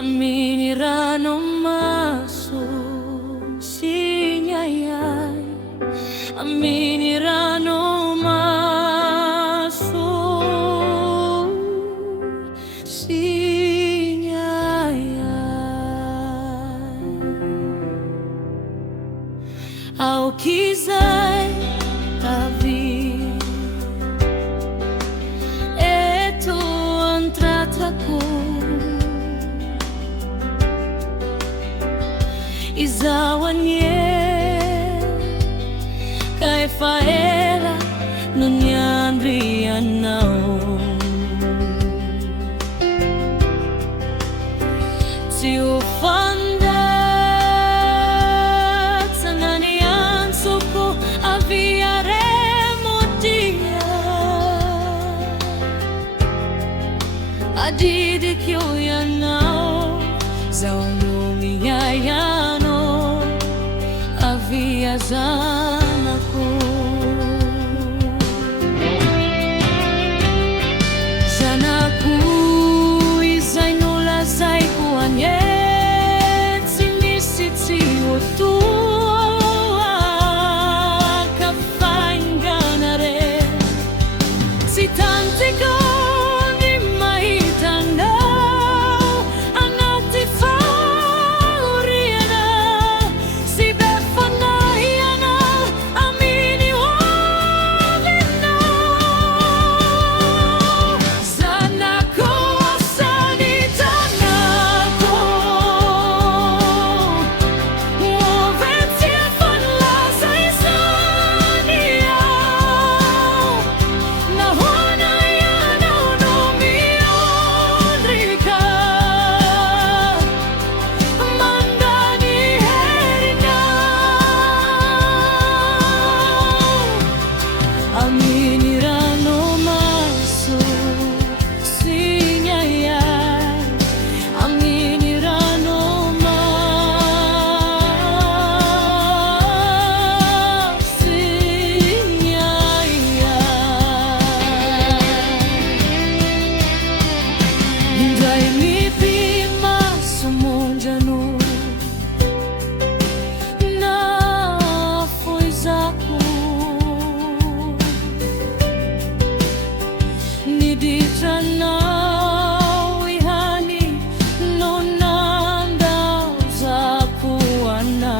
Aminirano maso sinyayay, aminirano maso sinyayay. Ao kizay tavi, eto ang trataku. Izawanye kay faera nunyandrianao si ufandat sanganian suko aviaremo dia adidikyo yanao zaunumiyayano aviazan ako. Sana ku izay nulazay ku anyet sinisit si utua kapainganare si tante ko ni mahitanda anati fauriana si befanaiana amini wavina sana ko sanitanako movetia fanlasa isania nahona yana unomiondrika mandani herina aminirano maso sinyayay, aminirano mas sinyayay. Hinday mipi masumunjano na foi zako niditanaw ihani nonandaw zako ana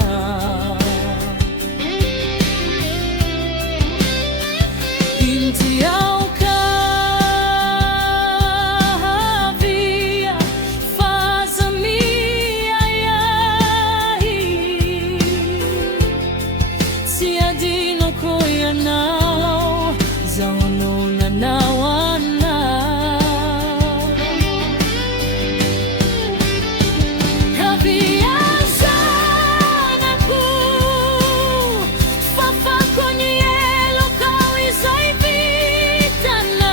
intiyaw ka havia fazamiyayahi siadino ko yanaw zauno nanawana kaviazan ako fafakonyelo kau izay vitanaw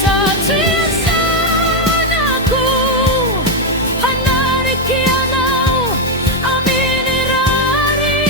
sa tiyasan ako hanarikianaw aminirari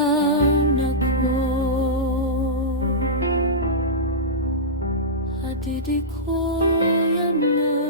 viazanako hadidiko yana